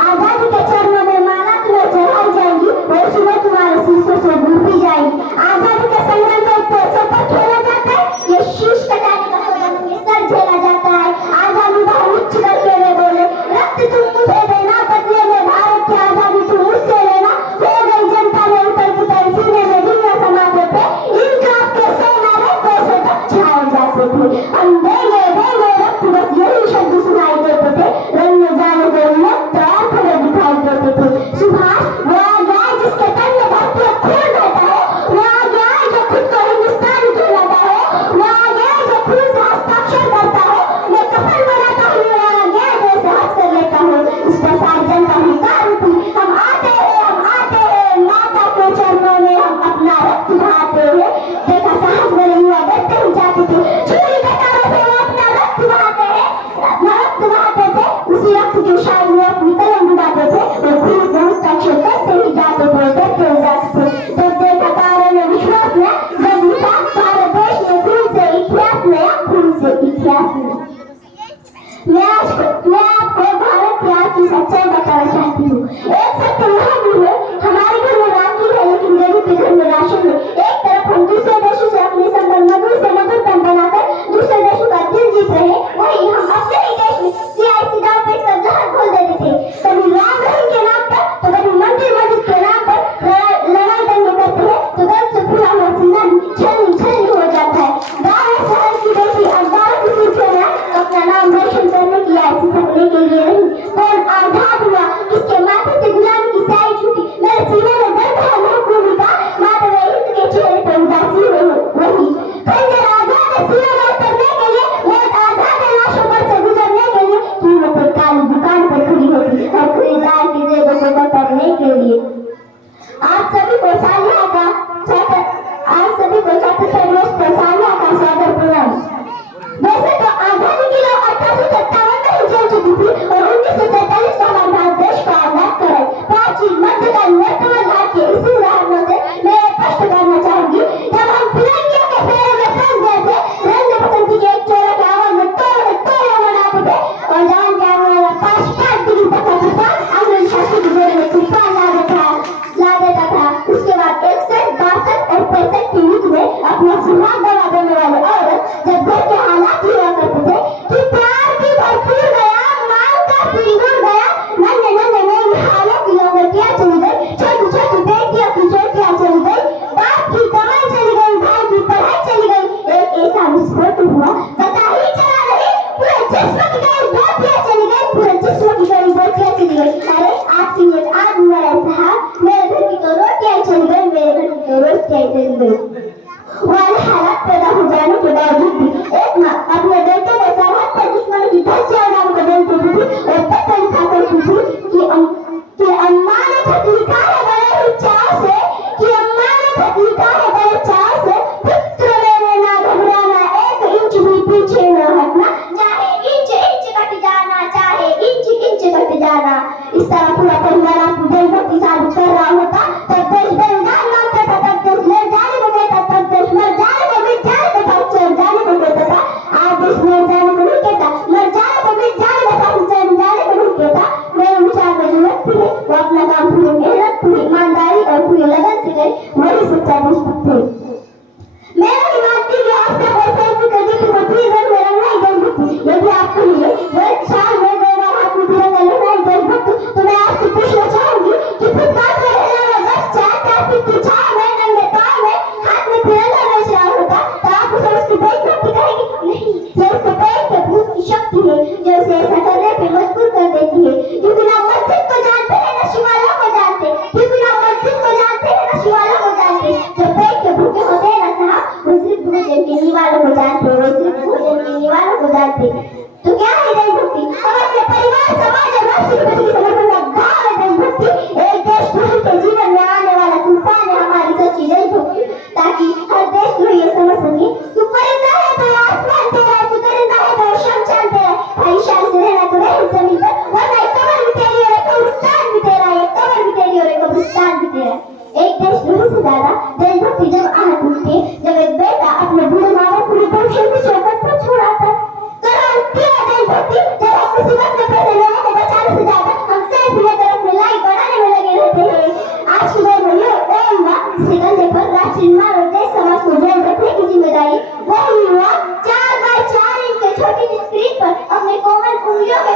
आजादी के चरणों में माला तुम्हें चढ़ाई जाएगी और सुबह तुम्हारे शीशों से डूबी जाएगी। आजादी के संग्राम को पैसों पर खेला जाता है, ये शीश कटाने का सौदा ये सर झेला जाता है। आजादी बाहर उच्च करके वे बोले, रक्त तुम मुझे देना, बदले में भारत की आजादी तुम मुझसे लेना। हो गई जनता ने उतर पुतर, सीने में दुनिया समाते थे, इनकलाब के सौ नारे पैसों तक छाए जाते थे। हम देंगे रक्त, बस यही शब्द सुनाई देते थे। रंग में जाने को लोग तैयार खड़े दिखाई देते थे। सुभाष वो आ गया जिसके तन में धरती और खून रहता है, वो आ गया जो खुद को हिंदुस्तानी कहलाता है, वो आ गया जो खून से हस्ताक्षर करता है। मैं कफन बनाता हूँ, वो आ गया जैसे हंस कर लेता हूँ। इस पर सारी जनता हिकार उठी, हम आते हैं माता के चरणों में हम अपना रक्त बहाते हैं। देखा साहस में युवा डरते ही जाते थे, छुरी कटारों से वो अपना रक्त बहाते हैं, अपना रक्त बहाते थे। उसी रक्त के शायद वो अपनी कलम डुबाते थे और खून से हस्ताक्षर करते ही जाते थे, डरते ही जाते थे। जब देखा तारे ने विश्वास में, जब लिखा भारत देश ने खून से इतिहास नया, खून से इतिहास नया। मैं आपको भारत की आज की सच्चाई बताना चाहती हूँ। एक सत्य यह भी है, हमारे घर में राखी है लेकिन गरीब के घर में राशन है। एक तरफ हम दूसरे देशों से अपने संबंध मधुर से मधुरतम बनाकर दूसरे देशों का दिल जीत रहे, वही हम अपने ही देश में सियासी दाव पेच कर जहर घोल देते थे। कभी राम रहीम के नाम पर तो कभी मंदिर मस्जिद के नाम पर लड़ाई दंगे करते हैं, तो दर्द से फूला हुआ सीना छलनी हो जाता है। गाँव शहर की बेटी अखबारों की सुर्खियों में अपना नाम रोशन करने की ऐसी सकने के लिए नहीं। कौन आजाद हुआ, किसके माथे से गुलामी की स्याही छूटी, मेरे सीने में दर्द है महकूमी का, माथे में हिंद के चेहरे पर उदासी है वही। खंजर आजाद है सीने में उतरने के लिए, मौत आजाद है लाशों पर से गुजरने के लिए। कीमतें काली दुकान पर खड़ी होती और खरीदार की जेबों को बटरने के लिए। आप सभी को सालिया का स्वागत प्रणाम। वैसे तो आजादी की लौ 1857 में ही चल चुकी थी और 1943 में हमारे भारत देश को आजाद कराई। प्राचीन मध्यकालीन वर्तमान काल के इसी उदाहरणों से मैं स्पष्ट करना चाहूंगी, जब हम फिरंगियों के फेरे में फंस गए थे, रंग बसंती के एक चोर के आवाज में तोड़े मनाते थे और जान के आने वाला 5 डिग्री तक का तूफान अंग्रेज शासन की जोड़े में तूफान ला देता था। उसके बाद 61, 62 और 65 की युद्ध में अपना सुहाग गवा देने वाले औरत जब घर के हालात हुआ करते थे कि प्यार की भरपूर गया, माल का सिंदूर गया, नन्हे नई हालों की लौंगटियां चली गई, छोटी बेटियों की चोटियां चली गई, बाप की कमाई चली गई, भाई की पढ़ाई चली गई। एक ऐसा विस्फोट हुआ, पता ही चला नहीं, पूरे जिस्म की गई बोटियां चली गई, पूरे जिस्म की गई बोटियां चली गई। अरे आपकी ये आज हुआ ऐसा हाल, मेरे घर की तो रोटियां चली गई, मेरे घर की तो रोटियां चली गई। वाले हालात पैदा हो जाने के बावजूद भी एक माँ अपने बेटे को सरहद पर दुश्मन की धज्जियां उड़ाकर देती थी और पत्र लिखा करती थी कि अम्मा ने खत लिखा है बड़े ही चाव से, कि अम्मा ने खत लिखा है बड़े चाव से, पुत्र मेरे ना घबराना, 1 इंच भी पीछे न हटना, चाहे इंच कट जाना, चाहे इंच कट जाना। इस तरह पूरा परिवार आपकी देशभक्ति साबित कर रहा होता, तब देश बलिदान मांगता था, तब देश ले जाने को कहता, तब देश मर जाने को मिट जाने को साथ चल जाने को कहता था। आज देश मर जाने को नहीं कहता, मर जाने को मिट जाने को साथ चल जाने को नहीं कहता। मेरे विचार में जो व्यक्ति है वो अपना काम पूरी मेहनत, पूरी ईमानदारी और पूरी लगन से करे, वही सच्चा देशभक्त है। मेरा भी मानती हूँ आपसे कोई फैसले करने की कोई रंग में रंगाई देशभक्त, यदि आप कहिए वो एक साल में 2 बार हाथ में तिरंगा लहराई देशभक्त, तो मैं आपसे पूछना चाहूंगी कि फुटपाथ में रहने वाला बच्चा ट्रैफिक की छाया में नंगे पांव में हाथ में तिरंगा बेच रहा होता, तो आप उसे उसकी देशभक्ति कहेंगे? नहीं, ये उसके पेट के भूत की शक्ति है जो उसे ऐसा करने पे मजबूर कर देती है, क्योंकि ना मस्जिद को जानते हैं ना शिवालयों को जानते, उंगलियों के